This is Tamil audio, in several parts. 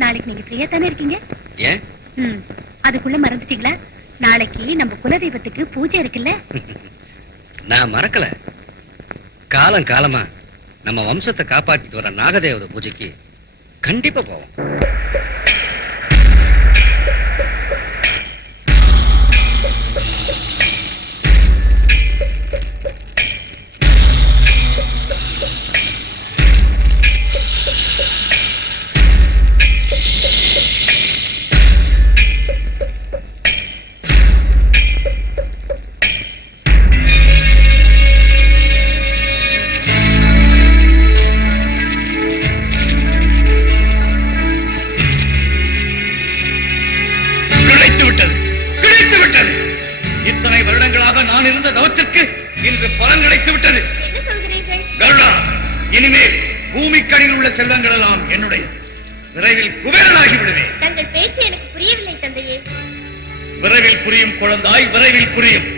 நாளைக்கு நீங்க ஃப்ரீயா தானே இருக்கீங்க? ஏன்? அதுக்குள்ள மறந்துட்டீங்களா? நாளைக்கு நம்ம குலதெய்வத்துக்கு பூஜை இருக்குல்ல. நான் மறக்கல. காலம் காலமா நம்ம வம்சத்தை காப்பாத்திட்டு வர நாகதேவத பூஜைக்கு கண்டிப்பா போவோம். இத்தனை வருடங்களாக நான் இருந்த தவத்திற்கு இன்று பலன் கிடைத்து விட்டது. இனிமேல் பூமிக்கடியில் உள்ள செல்வங்கள் எல்லாம் என்னுடைய. விரைவில் குபேரனாகி விடுவேன். தங்கள் பேச்சு எனக்கு புரியவில்லை தந்தையே. விரைவில் புரியும் குழந்தாய், விரைவில் புரியும்.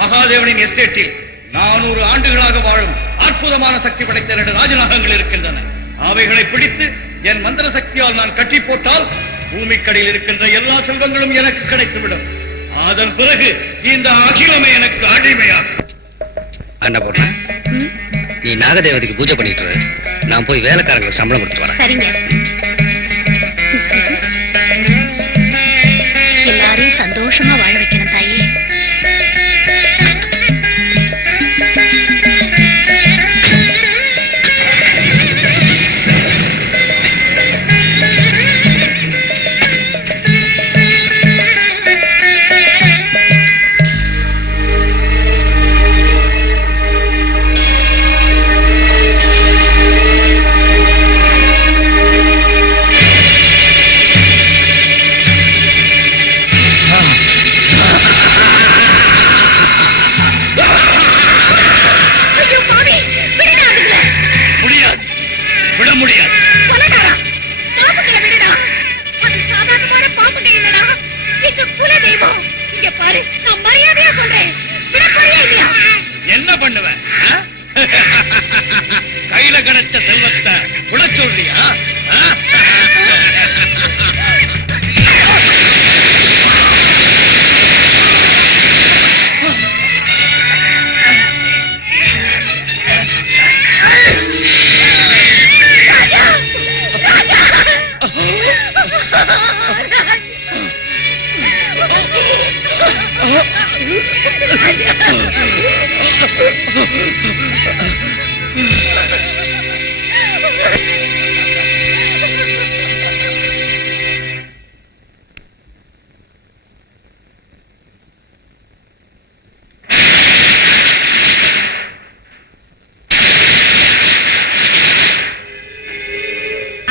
மகாதேவனின் எஸ்டேட்டில் 400 ஆண்டுகளாக வாழும் அற்புதமான சக்தி படைத்த 2 ராஜநாகங்கள் இருக்கின்றன. அவைகளை பிடித்து என் மந்திர சக்தியால் நான் கட்டி போட்டால் பூமிக்கடியில் இருக்கின்ற எல்லா செல்வங்களும் எனக்கு கிடைத்துவிடும். அதன் பிறகு இந்த அகிலமே எனக்கு அடிமையாகும். அன்னபூர்ணா, நீ நாகதேவதைக்கு பூஜை பண்ணிட்டு நான் போய் வேலைக்காரங்களுக்கு சம்பளம் கொடுத்து வரேன். சரிங்க. எல்லாரையும் சந்தோஷமா வாழ வைக்கணும் தாயே. என்ன பண்ணுவேன்? கையில கிடைச்ச செல்வத்தை உள்ள சொல்றியா?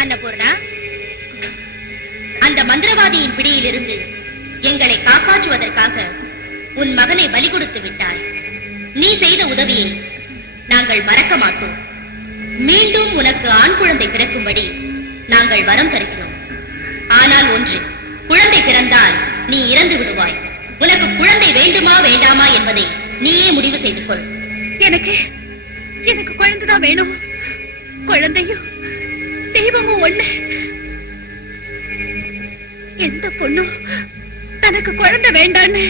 அன்னபூர்ணா, அந்த மந்திரவாதியின் பிடியிலிருந்து எங்களை காப்பாற்றுவதற்காக உன் மகனை பலி கொடுத்து விட்டாய். நீ செய்த உதவியை நாங்கள் மறக்க மாட்டோம். மீண்டும் உனக்கு ஆண் குழந்தை பிறக்கும்படி நாங்கள் வரம் தருகிறோம். ஆனால் ஒன்று, குழந்தை பிறந்தால் நீ இறந்து விடுவாய். உனக்கு குழந்தை வேண்டுமா வேண்டாமா என்பதை நீயே முடிவு செய்து கொள். எனக்கு குழந்தைதான் வேணும். குழந்தையும் தெய்வமும் ஒண்ணு. எந்த பொண்ணும் தனக்கு குழந்தை வேண்டான்னு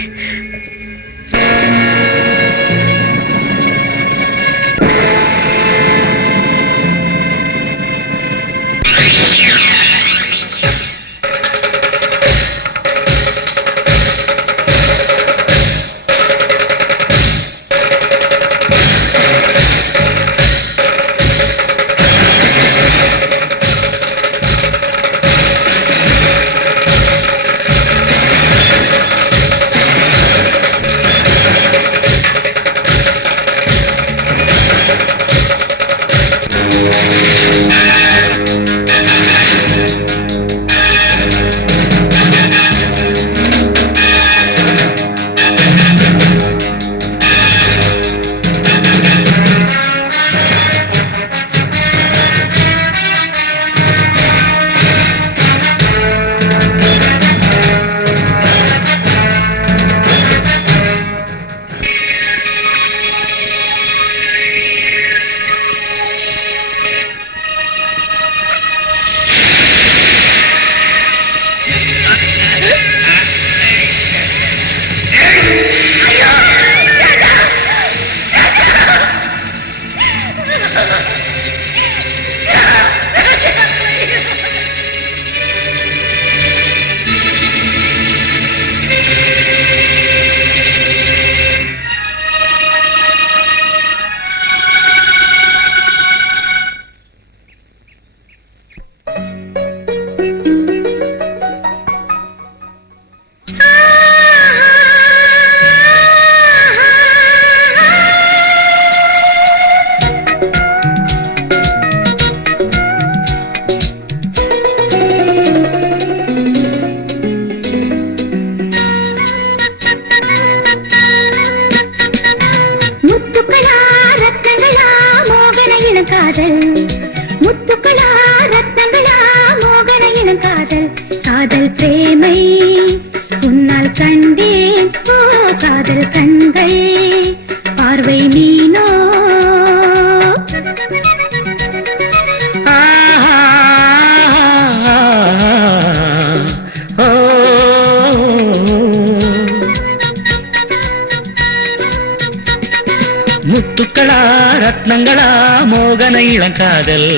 முத்துக்களா ரத்னங்களா மோகன இளங்காதல்,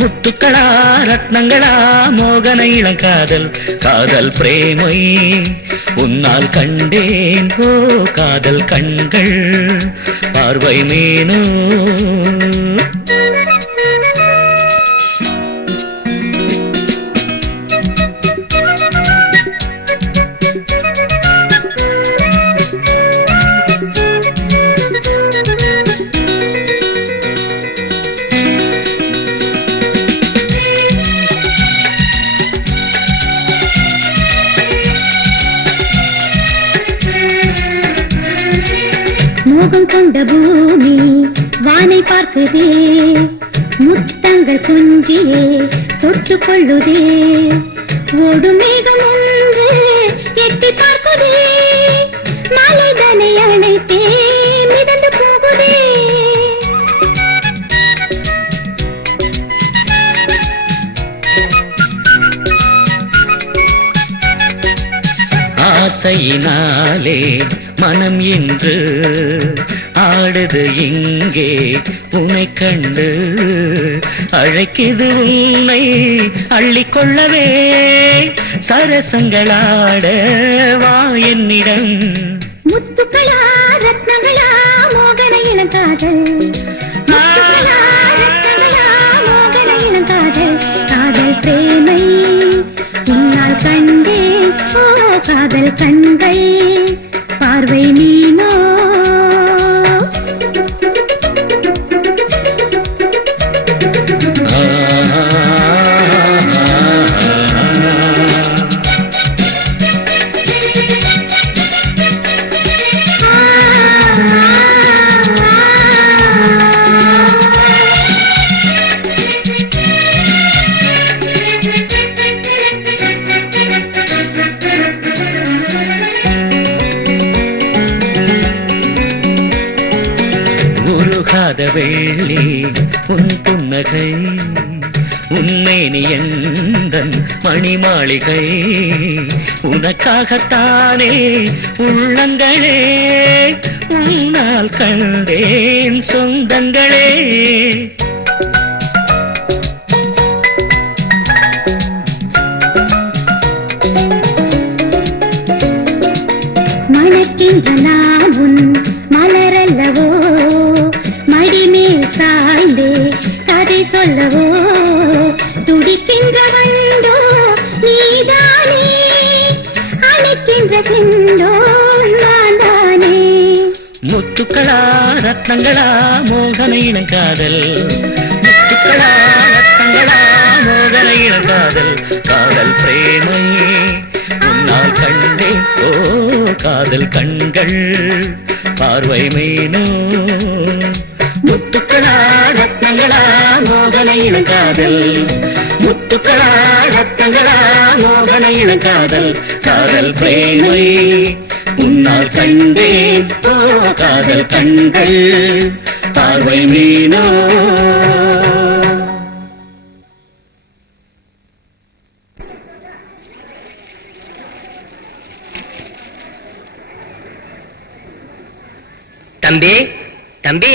முத்துக்களா ரத்னங்களா மோகன இளங்காதல், காதல் பிரேமை உன்னால் கண்டேன் ஓ காதல் கண்கள் பார்வை மீனோ. மோகம் கொண்ட பூமி வானை பார்க்குதே, முத்தங்கள் குஞ்சியே தொட்டு கொள்ளுதே, ஓடும் மேகம் ஒன்று எட்டி பார்க்குதே, மலைதனை அணைத்தே மிதந்து போகுதே. ஆசையினாலே மனம் என்று ஆடுது இங்கே உன்னை கண்டு, அழைக்குது உன்னை அள்ளிக்கொள்ளவே, சரசங்களாட வா என்னிடம். முத்துக்களா ரத்னங்களா மோகன இளங்காதல், முத்துக்களா ரத்னங்களா மோகன இளங்காதல், காதல் பிரேமை உன்னால் கண்டேன் ஓ காதல் கண்கள் பார்வை நீனோ. உருகாத வெள்ளி உன் புன்னகை, உன்மேனி எந்தன் மணி மாளிகை, உனக்காகத்தானே உள்ளங்களே உன்னால் கண்டேன் சொந்தங்களே. மணக்கின்ற நான் உன் மலரல்லவோ, மடிமேல் சாய்ந்தே கதை சொல்லவோ, துடிக்கின்ற வந்தோ நீதானே, அழைக்கின்ற செந்தோ நான் தானே. முத்துக்களா ரத்னங்களா மோகன இளங்காதல், முத்துக்களா ரத்னங்களா மோகன இளங்காதல், காதல் பிரேமை உன்னால் கண்டேன் ஓ காதல் கண்கள் பார்வை மீனோ. முத்துக்களா ரத்னங்களா மோகன இளங்காதல், முத்துக்களா ரத்னங்களா மோகன இளங்காதல், காதல் பிரேமை உன்னால் கண்டேன் ஓ காதல் கண்கள் பார்வை மீனோ. தம்பி தம்பி,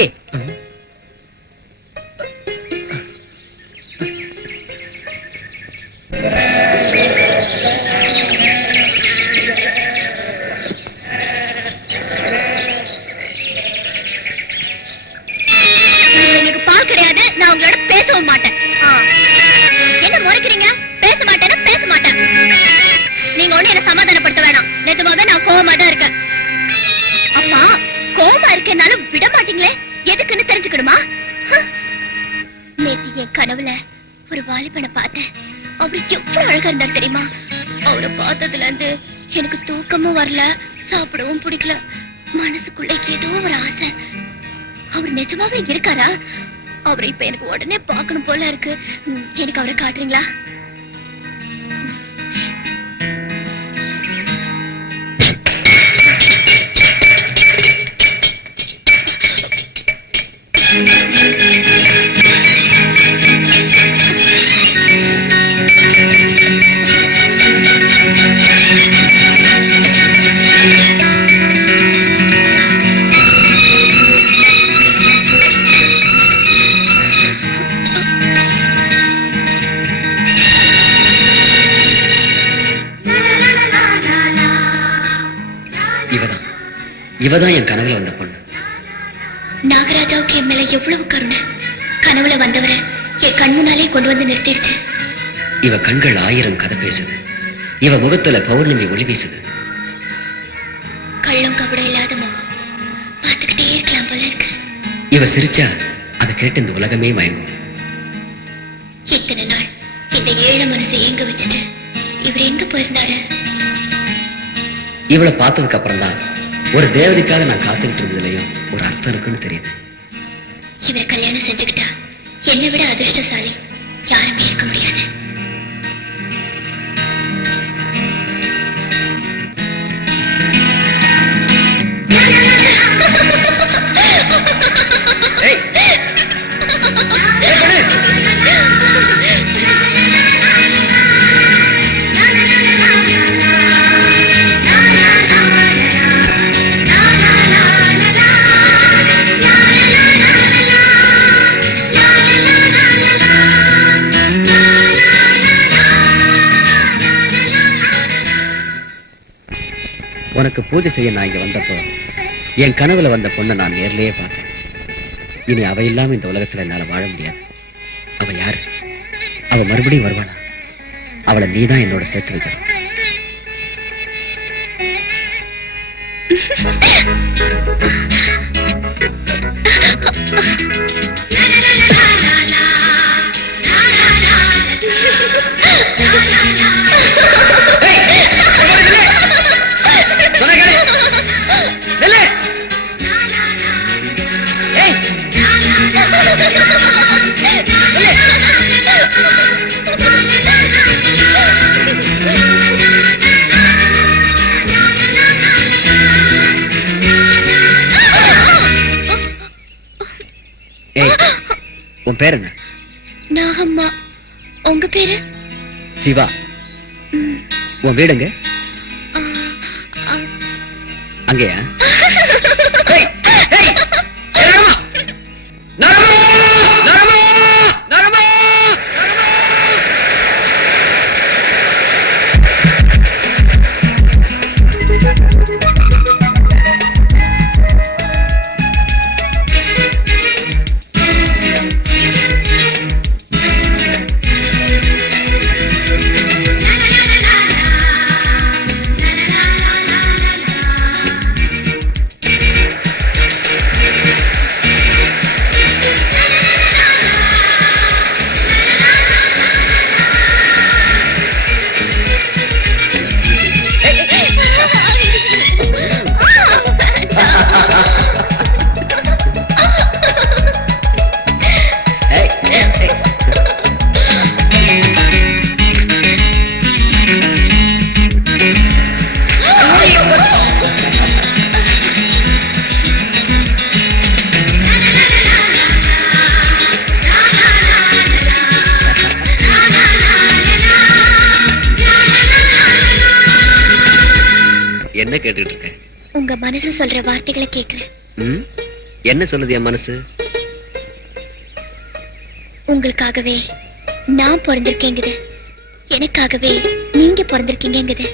நேத்து என் கனவுல ஒரு வாலிபனை பார்த்தேன். அவரு எவ்வளவு அழகா இருந்தாரு தெரியுமா? அவரை பார்த்ததுல இருந்து எனக்கு தூக்கமும் வரல, சாப்பிடவும் பிடிக்கல. மனசுக்குள்ள ஏதோ ஒரு ஆசை. அவர் நிஜமாவே இருக்காரா? அவரை இப்ப எனக்கு உடனே பார்க்கணும் போல இருக்கு. எனக்கு அவரை காட்டுறீங்களா? இவதான் என் கனவுல வந்த பொண்ணு. நாகராஜாவுக்கு என் மேல எவ்வளவு கருணை! கனவுல வந்தவரை என் கண் முன்னாலே கொண்டு வந்து நிறுத்திடுச்சு. இவ கண்கள் 1000 கதை பேசுது. இவ முகத்துல பௌர்ணமி ஒளி வீசுது. கள்ளம் கபடம் இல்லாத முகம், பார்த்துக்கிட்டே இருக்கலாம் போல இருக்கு. இவ சிரிச்சா அதை கேட்டு இந்த உலகமே மயங்கும். இத்தனை நாள் இந்த ஏழை மனசை ஏங்க வச்சுட்டு இவர் எங்க போயிருந்தாரு? இவளை பார்த்ததுக்கு அப்புறம் தான் ஒரு தேவதைக்காக நான் காத்துக்கிட்டு இருந்ததுலயும் ஒரு அர்த்தம் இருக்குன்னு தெரியுது. இவரை கல்யாணம் செஞ்சுக்கிட்டா என்னை விட அதிர்ஷ்டசாலி யாருமே இருக்க முடியாது. உனக்கு பூஜை செய்ய நான் இங்க வந்தப்போ என் கனவுல வந்த பொண்ணை நான் நேர்லயே பார்த்தேன். இனி அவ இல்லாம இந்த உலகத்துல என்னால வாழ முடியாது. அவ யாரு? அவ மறுபடியும் வருவானா? அவளை நீதான் என்னோட சேர்த்து வைக்கணும். உன் பேர் என்ன? நாகம்மா. உங்க பேரு? சிவா. உன் வீடுங்க? அங்கேயா? என்ன கேட்டுட்டு இருக்க? உங்க மனசு சொல்ற வார்த்தைகளை கேக்குறேன். என்ன சொல்லுது என் மனசு? உங்களுக்காகவே நான் பிறந்திருக்கேங்குது, எனக்காகவே நீங்க பிறந்திருக்கீங்கங்குது.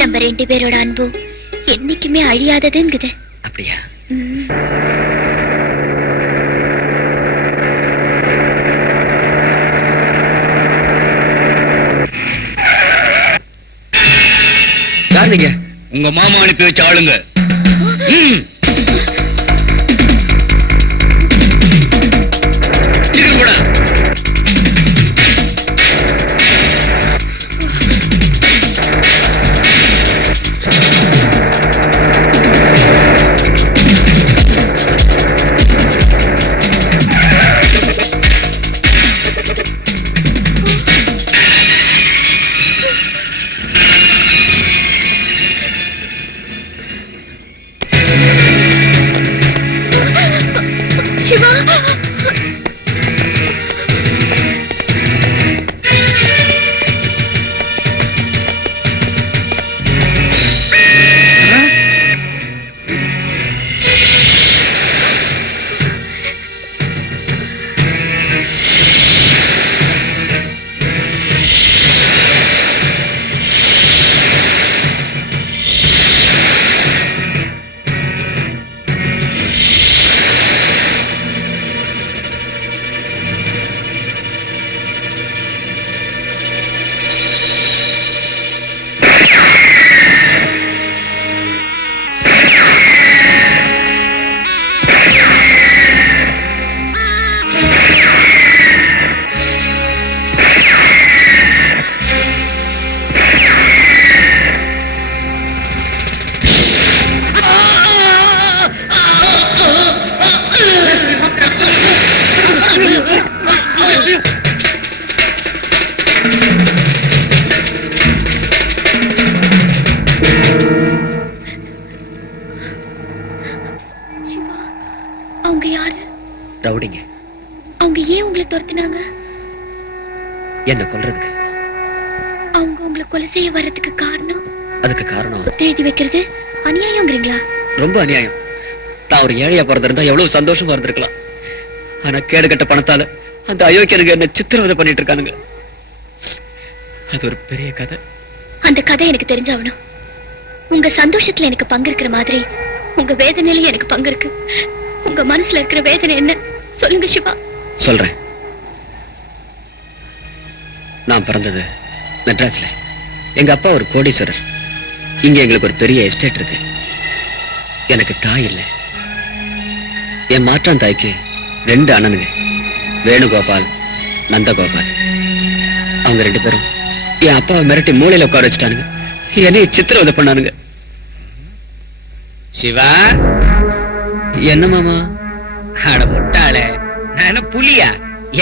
நம்ம 2 பேரோட அன்பும் என்னைக்குமே அழியாததுங்குது. அப்படியா? யாருங்க? உங்க மாமா அனுப்பி வச்ச ஆளுங்க. துரத்துனாங்க? என்ன கொல்றதுக்கு. அவங்க உங்களை கொலை செய்ய வர்றதுக்கு காரணம்? அதுக்கு காரணம் எழுதி வைக்கிறது அநியாயங்கிறீங்களா? ரொம்ப அநியாயம். நான் ஒரு ஏழையா பிறந்திருந்தா எவ்வளவு சந்தோஷமா இருந்திருக்கலாம். ஆனா கேடு கட்ட பணத்தால அந்த அயோக்கியனுங்க என்ன சித்திரவதை பண்ணிட்டு இருக்கானுங்க. அது ஒரு பெரிய கதை. அந்த கதை எனக்கு தெரிஞ்சாவணும். உங்க சந்தோஷத்துல எனக்கு பங்கு இருக்கிற மாதிரி உங்க வேதனையில எனக்கு பங்கு இருக்கு. உங்க மனசுல இருக்கிற வேதனை என்ன சொல்லுங்க சிவா. சொல்றேன். நான் பிறந்தது மெட்ராஸ்ல. எங்க அப்பா ஒரு கோடீஸ்வரர். இங்க எங்களுக்கு ஒரு பெரிய எஸ்டேட் இருக்கு. எனக்கு தாய் இல்லை. என் மாற்றான் தாய்க்கு 2 அண்ணனுங்க, வேணுகோபால், நந்தகோபால். அவங்க 2 பேரும் என் அப்பாவை மிரட்டி மூளையில உட்கார வச்சுட்டானுங்க. என்னைய சித்திரவதை பண்ணானுங்க. சிவா, என்ன மாமா? அட முட்டாளே, நான் புலியா?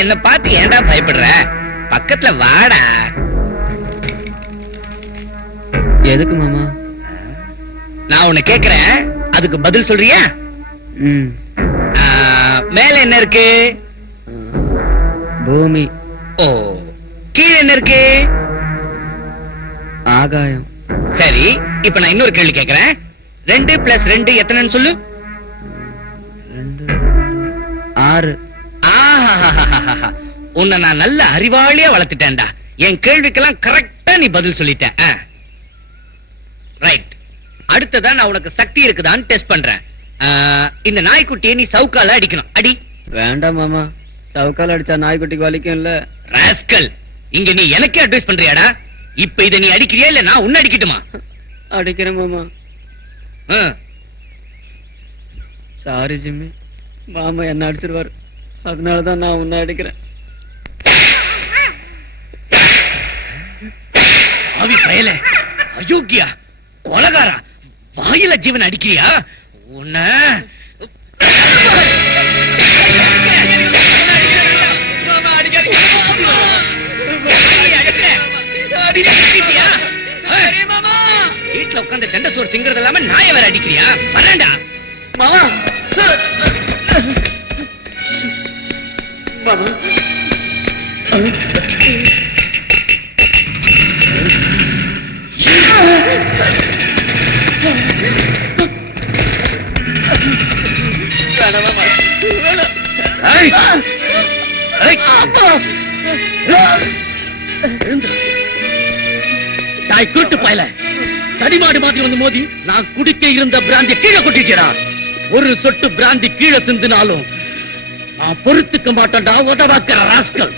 என்ன பார்த்து ஏன்டா பயப்படுற? பக்கத்துல வாடா. எதுக்கு மாமா? நான் உன்னை கேக்குறேன், அதுக்கு பதில் சொல்றியா? மேல என்ன இருக்கு? பூமி. ஓ, கீழே என்ன இருக்கு? ஆகாயம். சரி, இப்ப நான் இன்னொரு கேள்வி கேக்குறேன். 2 + 2 எத்தனைன்னு சொல்லு. 2, 6. ஆஹா, உன்னை நான் நல்ல அறிவாளியா வளர்த்துட்டேன்டா. என் கேள்விக்கெல்லாம் கரெக்டா நீ பதில் சொல்லிட்ட. ரைட். அடுத்ததா நான் உனக்கு சக்தி இருக்குதான்னு டெஸ்ட் பண்றேன். இந்த நாய்க்குட்டியை நீ சவுக்கால அடிக்கணும். அடி. வேண்டாம் மாமா, சவுக்கால அடிச்சா நாய்க்குட்டிக்கு வலிக்கும் இல்ல. ராஸ்கல், இங்க நீ எனக்கே அட்வைஸ் பண்றியாடா? இப்ப இத நீ அடிக்கிறியா இல்ல நான் உன்னை அடிக்கட்டுமா? அடிக்கிறேன் மாமா. சாரி ஜிம்மி, மாமா என்ன அடிச்சிருவாரு. அதனாலதான் நான் உன்னை அடிக்கிறேன். ஆவி பயல, அயோக்கியா, கொலகாரா, வாயில ஜீவன் அடிக்கிறியா? உன்ன வீட்டுல உட்காந்து தண்ட சோறு திங்கிறது இல்லாம நாய வேற அடிக்கிறியா? வரேன்டா மாமா. மாமா, தாய் குருட்டு பயல, தடிமாடு மாதிரி வந்து மோதி நான் குடிக்க இருந்த பிராந்தி கீழே கொட்டிச்சடா. ஒரு சொட்டு பிராந்தி கீழே சிந்தினாலும் நான் பொறுத்துக்க மாட்டேன்டா உதவாக்கிற ராஸ்கல்.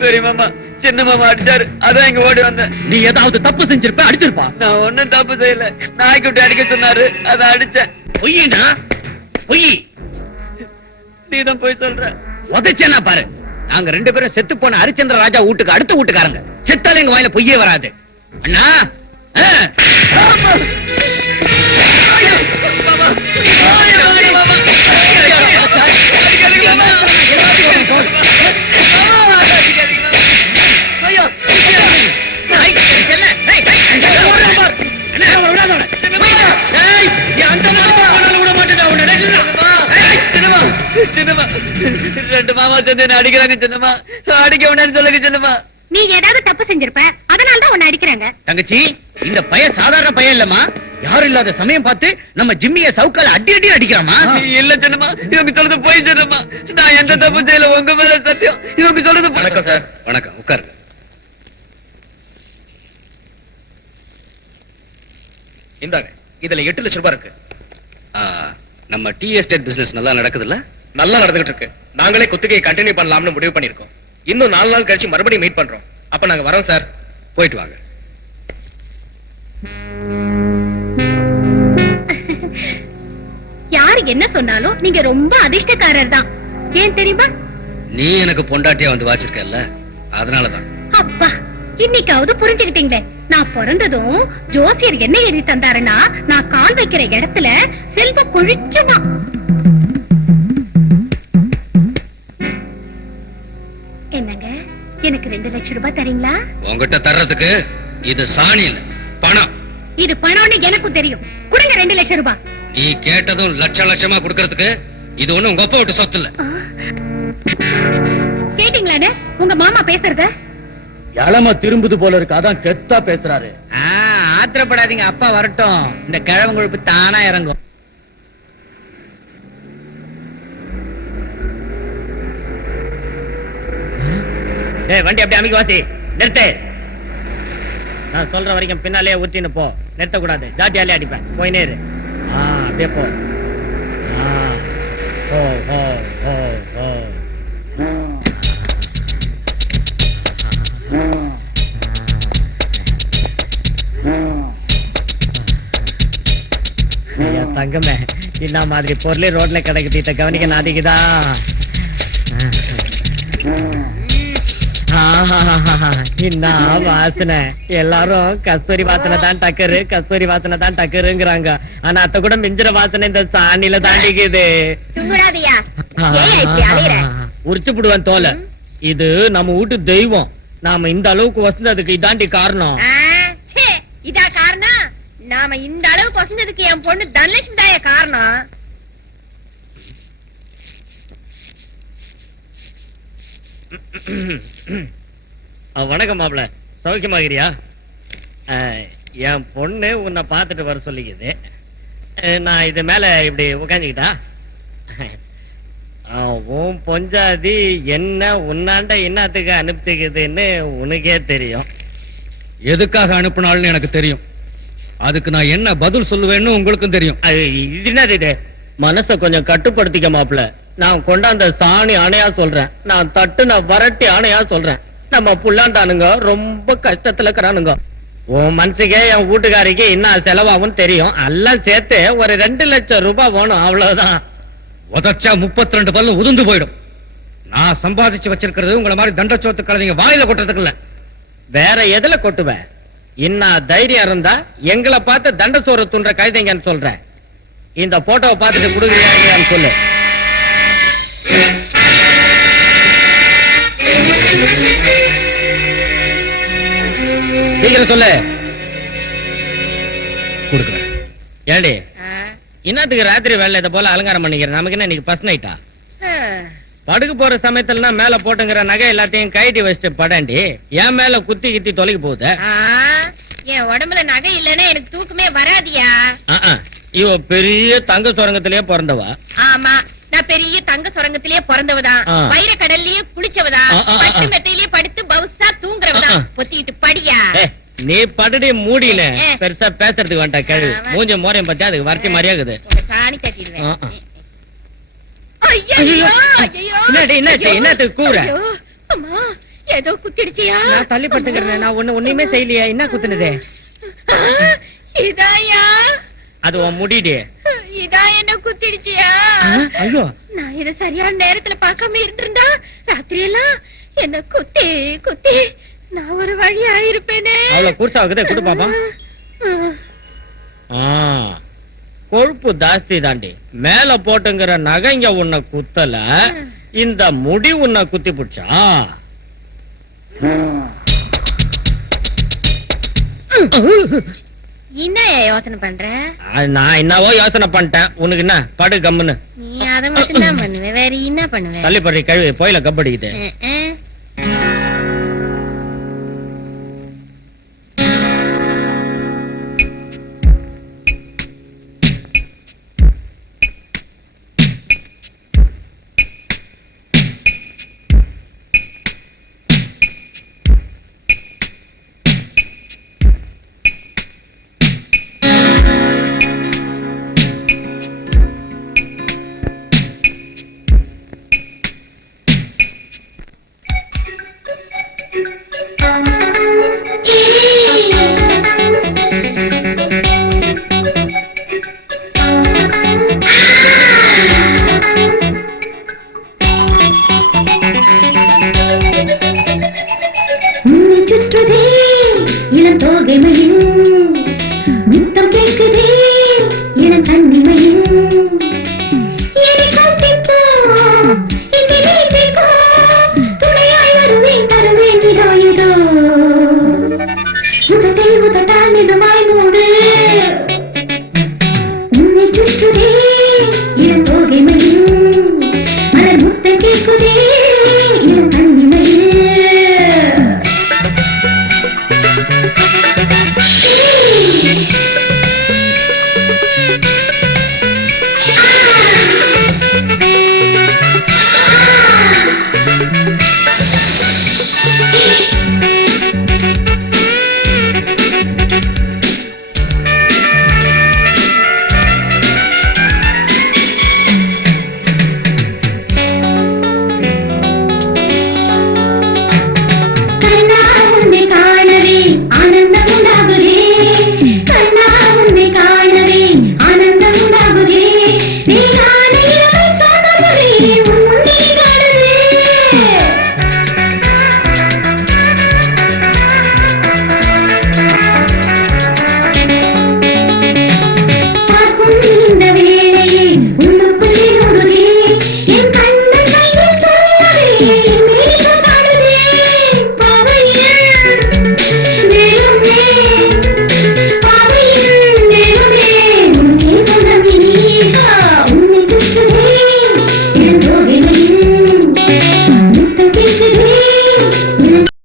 பெரிய மாமா சின்ன மாமா அடிச்சாரு, அதான் இங்க ஓடி வந்தேன். நீ ஏதாவது தப்பு செஞ்சிருப்ப, அடிச்சிருப்பா. நான் ஒண்ணும் தப்பு செய்யல. நாய்க்குட்டி அடிக்க சொன்னாரு, அதை அடிச்சேன். பொய்யடா, பொய். நீதான் போய் சொல்ற. உதைச்சேன்னா பாரு. நாங்க 2 பேரும் செத்து போன ஹரிச்சந்திர ராஜா வீட்டுக்கு அடுத்த வீட்டுக்காரங்க. செத்தால எங்க வாயில பொய்யே வராது. அண்ணா, சின்னமா 2 மாமா சேர்ந்து என்ன அடிக்கிறாங்க. சின்னமா அடிக்க வேண்டாம்னு சொல்லுங்க. சின்னமா, நீ ஏதாவது தப்பு செஞ்சிருப்ப, அதனால தான் உன்னை அடிக்கிறாங்க. தங்கச்சி, இந்த பையன் சாதாரண பையன் இல்லம்மா. யாரும் இல்லாத சமயம் பார்த்து நம்ம ஜிம்மிய சவுக்கால அடி அடி அடிக்கிறாமா? இல்ல சின்னமா, இவங்க சொல்றது போய். சின்னமா, நான் எந்த தப்பு செய்யல. உங்க மேல சத்தியம். இவங்க சொல்றது. வணக்கம் சார். வணக்கம், உட்காருங்க. இந்தாங்க, இதுல 8 லட்சம் ரூபாய் இருக்கு. நம்ம டீ எஸ்டேட் பிசினஸ் நல்லா நடக்குதுல்ல? நல்லா நடந்துகிட்டு இருக்கு. நாங்களே குத்தகையை கண்டினியூ பண்ணலாம்னு முடிவு பண்ணிருக்கோம். இன்னும் 4 நாள் கழிச்சு மறுபடியும் மீட் பண்றோம். அப்ப நாங்க வரோம் சார். போயிட்டு வாங்க. யாரு என்ன சொன்னாலும் நீங்க ரொம்ப அதிர்ஷ்டக்காரர் தான். ஏன் தெரியுமா? நீ எனக்கு பொண்டாட்டியா வந்து வாச்சிருக்கல, அதனாலதான். அப்பா, இன்னைக்காவது புரிஞ்சுக்கிட்டீங்களே. நான் பிறந்ததும் ஜோசியர் என்ன எழுதி தந்தாருன்னா, நான் கால் வைக்கிற இடத்துல செல்வம் கொழிக்குமா. என்னங்க, எனக்கு 2 லட்சம் ரூபாய் தரீங்களா? உங்ககிட்ட தர்றதுக்கு இது சாணி இல்ல, பணம். இது பணம்னு எனக்கும் தெரியும். கொடுங்க 2 லட்சம் ரூபாய். நீ கேட்டதும் லட்சமா கொடுக்கறதுக்கு இது ஒண்ணு உங்க அப்பா விட்டு சொத்து இல்ல. கேட்டீங்களானே உங்க மாமா பேசுறத? இளம திரும்புது போல இருக்கு, அதான் கெத்தா பேசுறாரு. ஆத்திரப்படாதீங்க, அப்பா வரட்டும், இந்த கிழவன் கொழுப்பு தானா இறங்கும். வண்டி அப்படி அமைக்க வாசி, நிறுத்து. நான் சொல்ற வரைக்கும் பின்னாலே ஊத்தின்னு போ, நிறுத்த கூடாது. ஜாட்டியாலே அடிப்பேன், போயினே இரு. அப்படியே போ. ஓ ஓ ஓ ஓ தங்கமே, இந்த மாதிரி பொருளே ரோட்ல கிடக்குது, இத கவனிக்க நாதிக்குதா? என்ன வாசனை! எல்லாரும் கஸ்தூரி வாசனை தான் டக்கரு, கஸ்தூரி வாசனை தான் டக்கருங்கிறாங்க. ஆனா அத்த கூட மிஞ்சிற வாசனை இந்த சாணியில தாண்டிக்குது. உரிச்சு விடுவேன் தோலை. இது நம்ம வீட்டு தெய்வம். நாம இந்த அளவுக்கு வசந்ததுக்கு இதாண்டி காரணம். இதா காரணம்? நாம இந்த அளவுக்கு வசந்ததுக்கு என் பொண்ணு தனலட்சுமி தாய காரணம். வணக்கம் மாப்பிள, சௌக்கியமாகிறியா? என் பொண்ணு உன்னை பார்த்துட்டு வர சொல்லிக்குது. நான் இது மேல இப்படி உட்காந்துக்கிட்டா? உன் பொஞ்சாதி என்ன உன்னாண்ட என்னத்துக்கு அனுப்பிச்சுக்குதுன்னு உனக்கே தெரியும். எதுக்காக அனுப்புனாள்னு எனக்கு தெரியும். அதுக்கு நான் என்ன பதில் சொல்லுவேன்னு உங்களுக்கும் தெரியும். இது என்னது இது? மனச கொஞ்சம் கட்டுப்படுத்திக்க மாப்பிள. நான் கொண்டாந்த சாணி ஆணையா சொல்றேன், நான் தட்டுன வரட்டி ஆணையா சொல்றேன். நம்ம புள்ளாண்டானுங்க ரொம்ப கஷ்டத்துல இருக்கிறானுங்க. உன் மனசுக்கே என் வீட்டுக்காரிக்கு என்ன செலவாகும் தெரியும். எல்லாம் சேர்த்து ஒரு 2 லட்சம் ரூபாய் வேணும், அவ்வளவுதான். உதச்சா 32 பல்லு உதிர்ந்து போயிடும். நான் சம்பாதிச்சு வச்சிருக்கிறது உங்களை மாதிரி தண்டச்சோத்து கழுதைங்க வாயில கொட்டுறதுக்கு இல்ல. வேற எதுல கொட்டுவேன்? இன்னும் தைரியம் இருந்தா எங்களை பார்த்து தண்ட சோறு துண்ட கழுதைங்கன்னு சொல்றேன். இந்த போட்டோவை பார்த்துட்டு கொடுக்குறியான்னு சொல்லு. சீக்கிரம் சொல்லு. கொடுக்குறேன். ஏடி, இன்னத்துக்கு ராத்திரி வேலை இதை போல அலங்காரம் பண்ணிக்கிறேன்? நமக்கு என்ன இன்னைக்கு ஃபர்ஸ்ட் நைட்டா? படுக்க போற சமயத்துல மேல போட்டுங்கிற நகை எல்லாத்தையும் கைட்டி வச்சுட்டு படாண்டி என் மேல குத்தி கித்தி தொலைக்கு போகுது. என் உடம்புல நகை இல்லன்னா எனக்கு தூக்கமே வராதியா? இவ பெரிய தங்க சுரங்கத்திலேயே பிறந்தவா. ஆமா, நான் பெரிய தங்க சுரங்கத்திலேயே பிறந்தவதான். வைர கடல்லயே குளிச்சவதான். பட்டு மெட்டையிலேயே படுத்து பவுசா தூங்குறவதான். பொத்திட்டு படியா. நீ படுடி மூடின. பெருசா பேசுறதுக்கு வேண்டா கேள்வி. மூஞ்ச மோரையும் பத்தி அதுக்கு வரட்டி மாதிரியாகுது. சாணி தட்டிடுவேன். என்னத்துக்கு கூற? ஏதோ குத்திடுச்சியா? நான் தள்ளி பட்டுக்கிறேன். நான் ஒண்ணுமே செய்யலையா? என்ன குத்துனதே? இதாயா? அது உன் முடிடி. இதா என்ன குத்திடுச்சியா? ஐயோ, நான் இத சரியான நேரத்துல பார்க்காம இருந்திருந்தா ராத்திரி எல்லாம் என்ன குத்தி குத்தி நான் ஒரு வழி ஆயிருப்பேனே. அவ்வளவு கூர்சாவுக்குதே குடு பாப்பா. கொழுப்பு ஜாஸ்தி தாண்டி. மேல போட்டுங்கிற நகைங்க உன்னை குத்தல, இந்த முடி உன்னை குத்தி புடிச்சா. என்ன யோசனை பண்ற? நான் என்னவோ யோசனை பண்ணிட்டேன். உனக்கு என்ன? படு கம்முன்னு. நீ அதை மட்டும் தான் பண்ணுவேன், வேற என்ன பண்ணுவேன்? தள்ளி படுறி கழுவி போயில கப்படிக்குது.